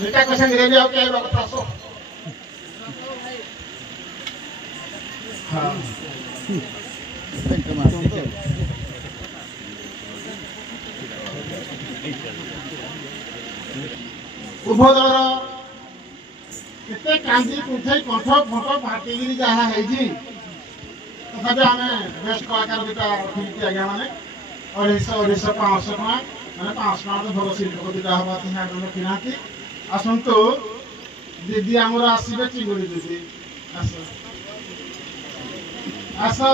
बेटा को संग रे जाओ क्या बात पासो हां उभदर केते कांदी कुथै कठ फट फाटिगिरी जहा हेजी तथापि आमे बेस्ट कलाकार दुटा रखिकी आज्ञा माने 250 500 टका माने 500 टका तो भरो सिल्क दुटा हवा तिहा जन किनाती आसंतो दीदी हमर आसीबे चिंगुड़ी दीदी आसो आसो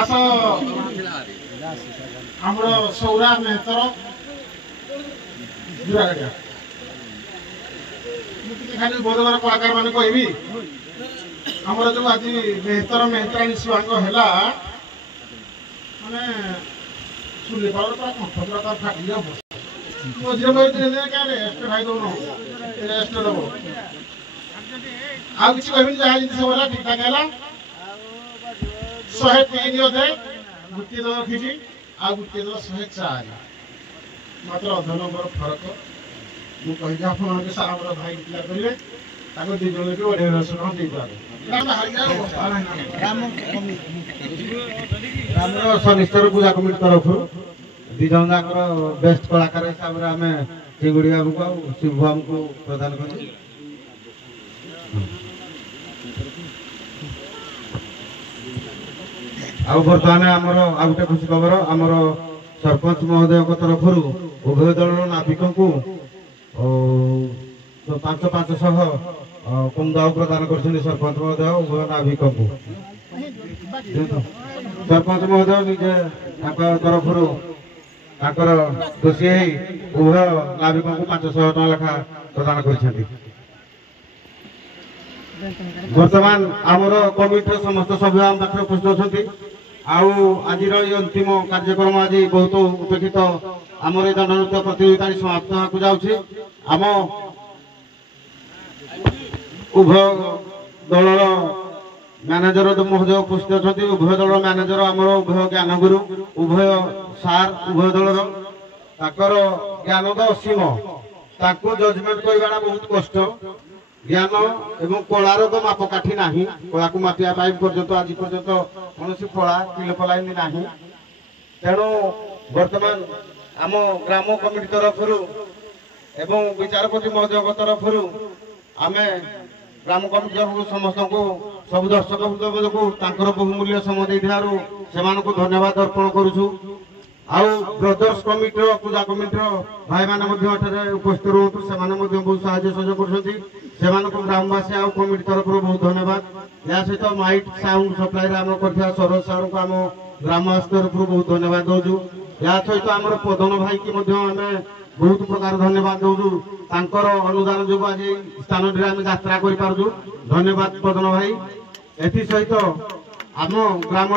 आसो हमर सौरा मेहतर जुरागडिया खाली बोधगर कलाकार माने कहबी हमर जो आज मेहतरानी शिवांग हैला माने सुले पावर का कंठपुरा का फाटी जा मझे मझे क्या रेस्ट खाई दो रेस्ट दबो आ किसी कहबी जहा जिन सब ठीक ठाक हैला 103 अधे गुटी दो रखी आ गुटी दो 104 मात्र अध नंबर फरक मु कहि आपण के सामर भाई क्लियर करिवे ताको दी जण के 150 टका दे पारे रामर सनिष्ठर पूजा कमिटी तरफ दी जण जाकर बेस्ट कलाकार हिसाब रे हमें चिंगुड़ी बाबू को शिव बाबू को प्रदान करी आ बर्तमान आमर आ गोटे खुशी खबर आमर सरपंच महोदय तरफ उभय दल नाविक को 500 कुंदाव प्रदान कर सरपंच महोदय उभय नाविक को सरपंच महोदय निजे तरफ खुशी उभय नाविक को 500 टका लेखा प्रदान कर बर्तमान आमर कमिटी समस्त सभ्य आम पाखे उपस्थित अच्छा आज अंतिम कार्यक्रम आज बहुत उपेक्षित आमर ये दंड नृत्य प्रतियोगिता समाप्त होगा जाऊँगी आम उभय दल मैनेजर महोदय उपस्थित अच्छा उभय दल मैनेजर आमर उभय ज्ञानगुरु उभय सार उभय दल ज्ञान तो असीम ताको जजमेंट करवाटा बहुत कष्ट ज्ञान एवं कलार तो मापकाठी ना कला को मापिया पर्यंत आज पर्यंत कौन कला किलो पलायन ना तेणु बर्तमान आम ग्राम कमिटी तरफ एवं विचारपति महोदय तरफ आम ग्राम कमिटी समस्त को सब दर्शक को बहुमूल्य समय से धन्यवाद अर्पण करुचु आउ ब्रदर्स कमिटी पूजा कमिटी भाई मैंने उपस्थित रोहतु से बहुत साहय सहयोग कर ग्रामवासी आउ कमिटी तरफ बहुत धन्यवाद या सहित माइक साउंड सप्लाई आम कर सरोज सार को आम ग्रामवासी तरफ बहुत धन्यवाद दौचु या सहित आम पदन भाई की बहुत प्रकार धन्यवाद दौचु अनुदान जो आज स्थान यात्रा कर धन्यवाद पदन भाई एथि सहित आम ग्राम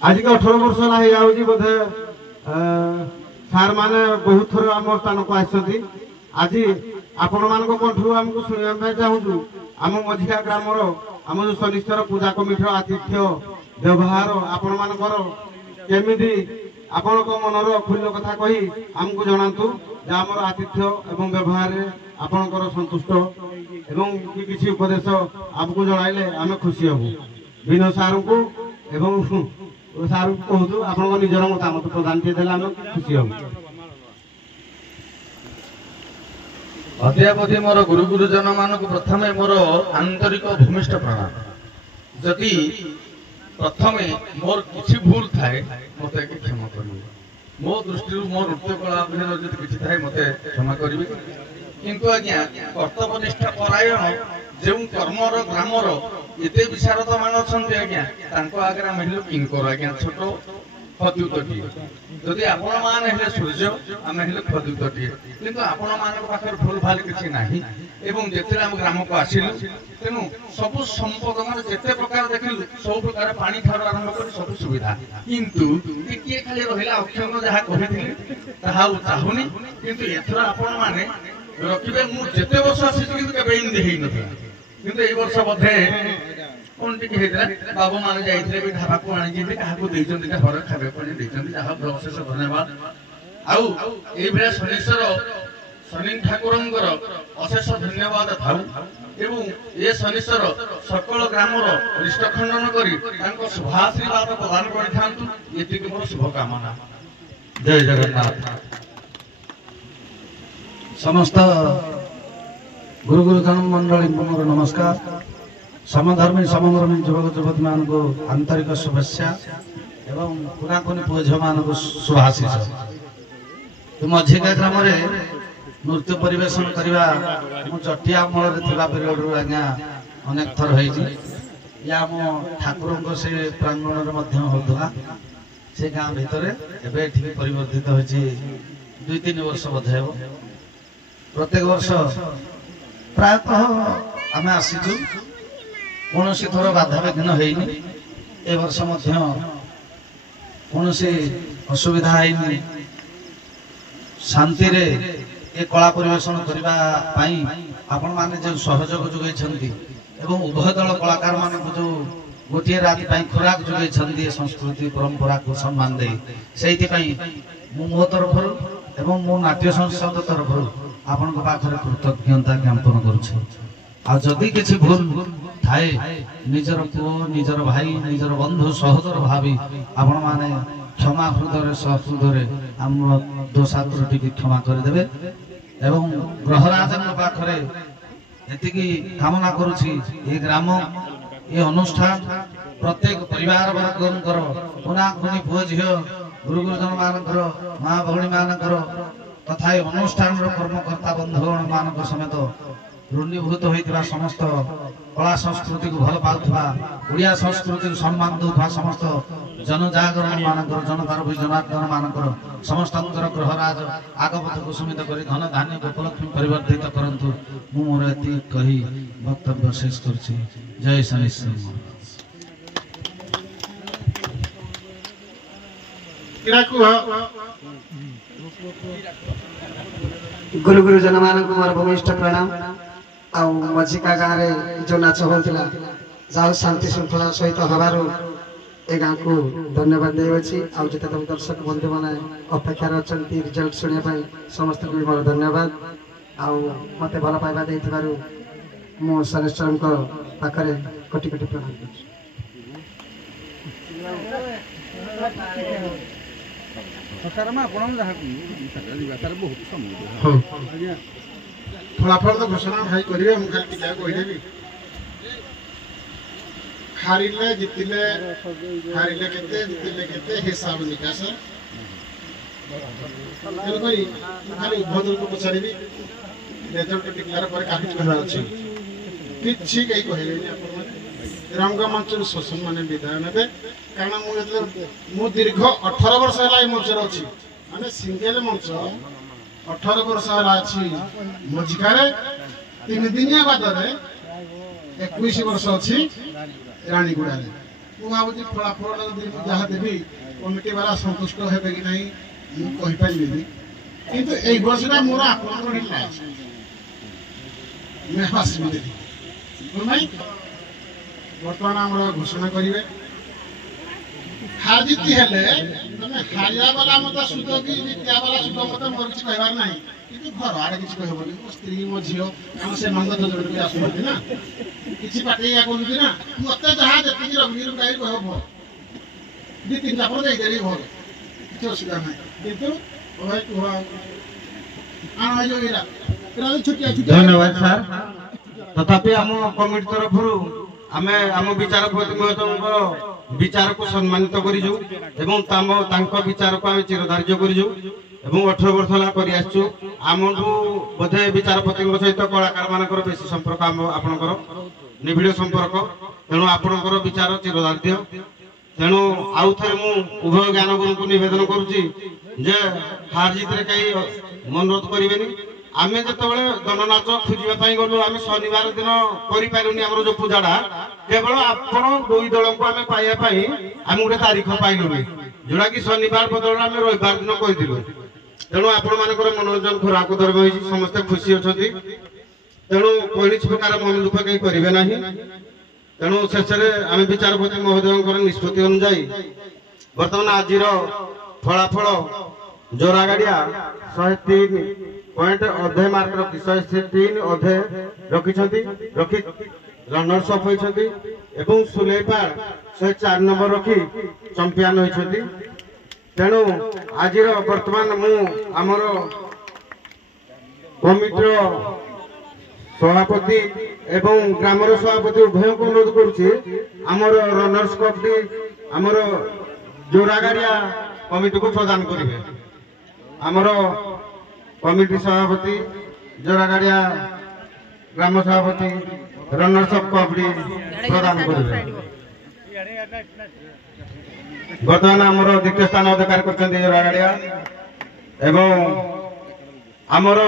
आज के 18 वर्ष है बोधे सार माने बहुत थर आम स्थान को आसती आज आपण मान कंठू आमको शुणा चाहूँ आम मझिया ग्राम आम जो शनिश्चर पूजा कमिटी आतिथ्य व्यवहार आपण मानकर केमिति आपण मनर खुल्य कथा कही आमको जनातु आमर आतिथ्य एवं व्यवहार आपणकर संतुष्ट एवं किसी उपदेश आमको जनाइले आम खुशी हबु विनोद सार को एवं सार कहूँ आप निजर मतामत प्रदान किए आम खुशी हूँ अध्यापति मोर गुरु गुरुजन मानक प्रथम मोर आंतरिक भूमिष्ठ प्रणाम जदि प्रथम मोर किसी भूल थाए मत क्षमा करेंगे मो दृष्टि मो नृत्य कला अभिनय जब किसी थाए मत क्षमा करेंगे किंतु आज्ञा कर्तव्यनिष्ठ परायण जो कर्मर ग्रामर एते विशारद मान अच्छा आज्ञा आगे आम किंकर आज्ञा छोट खद्यूतटीए जदि आपण मैंने सूर्य आम खद्यूतटीए किंतु आपण मान भूल भाल किसी ना जिते आम ग्राम को आसिलु तेणु सबु संपद मान जिते प्रकार देखिलु सब प्रकार पानी ठार आरंभ कर सब सुविधा किंतु टिके खाली रहा अक्षम जहाँ कही चाहूनी किंतु एथर आपण मैंने ରଖିବେ। ମୁଁ ଯେତେ ବର୍ଷ ଆସିଛି କିନ୍ତୁ କେବେ ଏମିତି ହେଇନଥିଲା, କିନ୍ତୁ ଏଇ ବର୍ଷ ବୋଧେ କଣ ଟିକେ ହେଇଥିଲା। ବାବୁ ମାନେ ଯାଇଥିଲେ ବି ଢାବାକୁ ଆଣିଛନ୍ତି, କାହାକୁ ଦେଇଛନ୍ତି ଘରେ ଖାଇବା ପାଇଁ ଦେଇଛନ୍ତି, ଯାହା ଅଶେଷ ଧନ୍ୟବାଦ। ଆଉ ଏଇଭଳିଆ ଶନିଶ୍ୱର ଶନି ଠାକୁରଙ୍କର ଅଶେଷ ଧନ୍ୟବାଦ ଥାଉ ଏବଂ ଏ ଶନିଶ୍ୱର ସକଳ ଗ୍ରାମର ରିଷ୍ଟ ଖଣ୍ଡନ କରି ତାଙ୍କ ଶୁଭାଶୀର୍ବାଦ ପ୍ରଦାନ କରିଥାନ୍ତୁ, ଏତିକି ମୋର ଶୁଭକାମନା। ଜୟ ଜଗନ୍ନାଥ। ସମସ୍ତ ଗୁରୁ ଗୁରୁଜନ ମଣ୍ଡଳୀଙ୍କୁ ମୋର ନମସ୍କାର। ସମଧର୍ମୀ ସମମର୍ମୀ ଯୁବକ ଯୁବତୀ ମାନଙ୍କୁ ଆନ୍ତରିକ ଶୁଭେଚ୍ଛା ଏବଂ କୁନାକୁନି ପୁଅ ଝିଅ ମାନଙ୍କୁ ଶୁଭାଶିଷ। ମଝିକା ଗ୍ରାମରେ ନୃତ୍ୟ ପରିବେଷଣ କରିବା ମୁଁ ଜଟିଆ ଅମଳରେ ଥିବା ପିରିୟଡ଼ରୁ ଆଜ୍ଞା ଅନେକ ଥର ହେଇଛି। ଇଏ ଆମ ଠାକୁରଙ୍କ ସେ ପ୍ରାଙ୍ଗଣରେ ମଧ୍ୟ ହେଉଥିଲା ସେ ଗାଁ ଭିତରେ। ଏବେ ଏଠିକି ପରିବର୍ତ୍ତିତ ହୋଇଛି 2-3 ବର୍ଷ ବୋଧେ ହେବ। ପ୍ରତ୍ୟେକ ବର୍ଷ ପ୍ରାୟତଃ ଆମେ ଆସିଛୁ, କୌଣସି ଥର ବାଧାବିଘ୍ନ ହେଇନି। ଏ ବର୍ଷ ମଧ୍ୟ କୌଣସି ଅସୁବିଧା ହେଇନି। ଶାନ୍ତିରେ ଏ କଳା ପରିବେଷଣ କରିବା ପାଇଁ ଆପଣମାନେ ଯେଉଁ ସହଯୋଗ ଯୋଗାଇଛନ୍ତି ଏବଂ ଉଭୟ ଦଳ କଳାକାରମାନଙ୍କୁ ଯେଉଁ ଗୋଟିଏ ରାତି ପାଇଁ ଖୋରାକ ଯୋଗାଇଛନ୍ତି ଏ ସଂସ୍କୃତି ପରମ୍ପରାକୁ ସମ୍ମାନ ଦେଇ, ସେଇଥିପାଇଁ ମୁଁ ମୋ ତରଫରୁ ଏବଂ ମୋ ନାଟ୍ୟ ସଂସଦ ତରଫରୁ ଆପଣଙ୍କ ପାଖରେ କୃତଜ୍ଞତା ଜ୍ଞାପନ କରୁଛି। ଆଉ ଯଦି କିଛି ଭୁଲ ଥାଏ ନିଜର ପୁଅ ନିଜର ଭାଇ ନିଜର ବନ୍ଧୁ ସହୋଦର ଭାବି ଆପଣମାନେ କ୍ଷମା ହୃଦୟରେ ସହୃଦୟରେ ଆମର ଦୋଷାତ୍ରୁଟିକୁ କ୍ଷମା କରିଦେବେ। ଏବଂ ଗ୍ରହରାଜଙ୍କ ପାଖରେ ଏତିକି କାମନା କରୁଛି ଏ ଗ୍ରାମ ଏ ଅନୁଷ୍ଠାନ ପ୍ରତ୍ୟେକ ପରିବାର ବର୍ଗଙ୍କର କୁନାକୁନି ପୁଅ ଝିଅ ଗୁରୁ ଗୁରୁଜନ ମାନଙ୍କର ମା ଭଉଣୀ ମାନଙ୍କର ତଥା ଏ ଅନୁଷ୍ଠାନର କର୍ମକର୍ତ୍ତା ବନ୍ଧୁଗଣ ମାନଙ୍କ ସମେତ ଋଣୀଭୂତ ହୋଇଥିବା ସମସ୍ତ କଳା ସଂସ୍କୃତିକୁ ଭଲ ପାଉଥିବା ଓଡ଼ିଆ ସଂସ୍କୃତିକୁ ସମ୍ମାନ ଦେଉଥିବା ସମସ୍ତ ଜନଜାଗରଣ ମାନଙ୍କର ଜନତାର ଜନାର୍ଦ୍ଦନ ମାନଙ୍କର ସମସ୍ତଙ୍କର ଗ୍ରହରାଜ ଆଗପଥକୁ ସୁମିତ କରି ଧନ ଧାନ୍ୟ ଗୋପଲକ୍ଷ୍ମୀ ପରିବର୍ତ୍ତିତ କରନ୍ତୁ। ମୁଁ ମୋର ଏତିକି କହି ବକ୍ତବ୍ୟ ଶେଷ କରୁଛି। ଜୟ ଶନିଶ୍ଚର। गुरु गुरुजन मानक मोर भूमिष्ठ प्रणाम। आउ मझिका गाँव में जो नाच होता जहाँ शांति श्रृंखला सहित हबारू ए गाँव को धन्यवाद देवछि। आउ जिते तुम दर्शक बंधु मैंने अपेक्षा अच्छा रिजल्ट शुणा समस्त को मोर धन्यवाद। आउ मत भल पाइबा देइथिबारु मो शनिश्चर पाखरे कोटि कोटि प्रणाम करछि। ଫଳାଫଳ ତ ଘୋଷଣା ଭାଇ କରିବେ, ମୁଁ ଖାଲି ଟିକେ କହିଦେବି। ହାରିଲେ ଜିତିଲେ ହାରିଲେ କେତେ ଜିତିଲେ କେତେ ହିସାବ ନିକାଶ। ତେଣୁକରି ମୁଁ ଖାଲି ଉଦ୍ବୋଧନକୁ ପଚାରିବି, ରେଜଲ୍ଟ ଟିକିଲାର ପରେ କାହାକୁ କହିବାର ଅଛି? କିଛି କେହି କହିବେନି। ଆପଣମାନେ ରଙ୍ଗମଞ୍ଚରୁ ଶୋଷଣ ମାନେ ବିଦାୟ ନେବେ। କାରଣ ମୁଁ ଦୀର୍ଘ 18 ବର୍ଷ ହେଲା ଏ ମଞ୍ଚରେ ଅଛି, ମାନେ ସିଙ୍ଗେଲ ମଞ୍ଚ 18 ବର୍ଷ ହେଲା ଅଛି ମଝିକାରେ। 3 ଦିନିଆ ବାଦରେ 21 ବର୍ଷ ଅଛି ରାଣୀଗୁଡ଼ାରେ। ମୁଁ ଭାବୁଛି ଫଳାଫଳ ଯଦି ମୁଁ ଯାହା ଦେବି କମିଟି ବାଲା ସନ୍ତୁଷ୍ଟ ହେବେ କି ନାହିଁ ମୁଁ କହିପାରିବିନି, କିନ୍ତୁ ଏଇ ବର୍ଷଟା ମୋର ଆପଣଙ୍କର ଲାଷ୍ଟ। ମୁଁ ଆସିବି ଦେଖି ନାଇଁ। ବର୍ତ୍ତମାନ ଆମର ଘୋଷଣା କରିବେ। ହାରିଜିତି ହେଲେ ତମେ ହାରିବା ବାଲା ମତେ ସୁଧ କି ଜିତିବା ବାଲା ସୁଧ ମତେ ମୋର କିଛି କହିବାର ନାହିଁ, କିନ୍ତୁ ଘର ଆଡେ କିଛି କହିବନି। ମୋ ସ୍ତ୍ରୀ ମୋ ଝିଅ କାରଣ ସେ ନନ୍ଦ ଯୋଜନା ଆସୁଛନ୍ତି ନା, କିଛି ପାଠେଇଆ କରୁଛନ୍ତି ନା। ମତେ ଯାହା ଯେତିକି ରଙ୍ଗୀନ ଗାଈ କହିବ ଭଲ, 2-3 ଚାପଡ଼ ଦେଇଦେବି ଭଲ, କିଛି ଅସୁବିଧା ନାହିଁ। କିନ୍ତୁ ଧନ୍ୟବାଦ ସାର୍। ତଥାପି ଆମ କମିଟି ତରଫରୁ ଆମେ ଆମ ବିଚାରପତି ମହୋଦୟଙ୍କର ବିଚାରକୁ ସମ୍ମାନିତ କରିଛୁ ଏବଂ ତାଙ୍କ ବିଚାରକୁ ଆମେ ଚିରଧାର୍ଯ୍ୟ କରିଛୁ ଏବଂ 18 ବର୍ଷ ହେଲା କରି ଆସିଛୁ। ଆମଠୁ ବୋଧେ ବିଚାରପତିଙ୍କ ସହିତ କଳାକାର ମାନଙ୍କର ବେଶୀ ସମ୍ପର୍କ ଆପଣଙ୍କର ନିବିଡ଼ ସମ୍ପର୍କ। ତେଣୁ ଆପଣଙ୍କର ବିଚାର ଚିରଧାର୍ଯ୍ୟ। ତେଣୁ ଆଉ ଥରେ ମୁଁ ଉଭୟ ଜ୍ଞାନଗୁରୁଙ୍କୁ ନିବେଦନ କରୁଛି ଯେ ହାର ଜିତରେ କେହି ମନରୋଧ କରିବେନି। ଆମେ ଯେତେବେଳେ ଦଣ୍ଡନାଚ ଖୋଜିବା ପାଇଁ ଗଲୁ, ଆମେ ଶନିବାର ଦିନ କରିପାରିଲୁନି ଆମର ଯୋଉ ପୂଜାଟା, କେବଳ ଆପଣ 2 ଦଳଙ୍କୁ ଆମେ ପାଇବା ପାଇଁ ଆମେ ଗୋଟେ ତାରିଖ ପାଇଲୁନି, ଯୋଉଟା କି ଶନିବାର ବଦଳରେ ଆମେ ରବିବାର ଦିନ କହିଥିଲୁ। ତେଣୁ ଆପଣମାନଙ୍କର ମନୋରଞ୍ଜନ ଖୋରାକ ଧର୍ମ ହେଇଛି, ସମସ୍ତେ ଖୁସି ଅଛନ୍ତି। ତେଣୁ କୌଣସି ପ୍ରକାର ମନ ଦୁଃଖ କେହି କରିବେ ନାହିଁ। ତେଣୁ ଶେଷରେ ଆମେ ବିଚାରପତି ମହୋଦୟଙ୍କର ନିଷ୍ପତ୍ତି ଅନୁଯାୟୀ ବର୍ତ୍ତମାନ ଆଜିର ଫଳାଫଳ ଜୋରାଗାଡ଼ିଆ 103.ଅଧେ ମାର୍କ ରଖି 103 ରଖିଛନ୍ତି, ରଖି ରନର୍ସ ଅପ୍ ହୋଇଛନ୍ତି ଏବଂ ସୁଲେଇପାଳ 104 ନମ୍ବର ରଖି ଚମ୍ପିଆନ ହୋଇଛନ୍ତି। ତେଣୁ ଆଜିର ବର୍ତ୍ତମାନ ମୁଁ ଆମର କମିଟିର ସଭାପତି ଏବଂ ଗ୍ରାମର ସଭାପତି ଉଭୟଙ୍କୁ ଅନୁରୋଧ କରୁଛି ଆମର ରନର୍ସ କପ୍ଟି ଆମର ଜୋରାଗାଡ଼ିଆ କମିଟିକୁ ପ୍ରଦାନ କରିବେ। ଆମର କମିଟି ସଭାପତି ଜୋରାଗାଡ଼ିଆ ଗ୍ରାମ ସଭାପତି ରନର୍ସ ଅଫ୍ କପ୍ଟି ପ୍ରଦାନ କରିବେ। ବର୍ତ୍ତମାନ ଆମର ଦ୍ୱିତୀୟ ସ୍ଥାନ ଅଧିକାର କରିଛନ୍ତି ଜୋରାଗାଡ଼ିଆ ଏବଂ ଆମର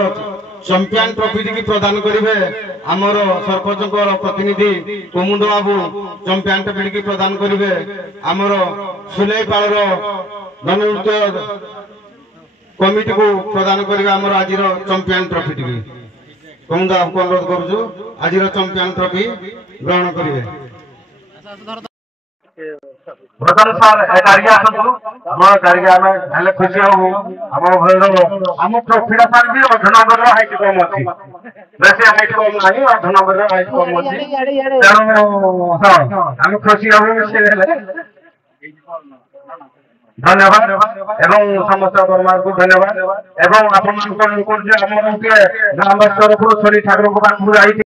ଚମ୍ପିଆନ ଟ୍ରଫିଟିକି ପ୍ରଦାନ କରିବେ ଆମର ସରପଞ୍ଚଙ୍କର ପ୍ରତିନିଧି କୁମୁଦ ବାବୁ। ଚମ୍ପିଆନ ଟ୍ରଫିଟିକି ପ୍ରଦାନ କରିବେ ଆମର ସୁଲେଇପାଳର ଧନୁର୍ତ୍ୟ କମିଟିକୁ ପ୍ରଦାନ କରିବେ ଆମର ଆଜିର ଚମ୍ପିଆନ ଟ୍ରଫିଟିକି। କୁମୁଦ ବାବୁଙ୍କୁ ଅନୁରୋଧ କରୁଛୁ ଆଜିର ଚମ୍ପିଆନ ଟ୍ରଫି ଗ୍ରହଣ କରିବେ। ବର୍ତ୍ତମାନ ସାର୍ ଗାଡ଼ିକି ଆସନ୍ତୁ, ଆମ ଗାଡ଼ିକି ଆମେ ହେଲେ ଖୁସି ହବୁ। ଆମ ଘରର ଆମ ଟ୍ରଫିଟା ସାର୍ ବି 8 ନମ୍ବରର ହାଇଟ୍ କମ୍ ଅଛି, ବେଶୀ ହାଇଟ୍ କମ୍ ନାହିଁ, 8 ନମ୍ବରର ହାଇଟ୍ କମ୍ ଅଛି। ତେଣୁ ହଁ ଆମେ ଖୁସି ହବୁ ସେ ହେଲେ। ଧନ୍ୟବାଦ ଏବଂ ସମସ୍ତ କର୍ମକୁ ଧନ୍ୟବାଦ ଏବଂ ଆପଣମାନଙ୍କୁ ଅନୁରୋଧ କରୁଛି ଆମର ଗୋଟିଏ ଗ୍ରାମବାସୀ ତରଫରୁ ଶନି ଠାକୁରଙ୍କ ପାଖକୁ ଯାଇକି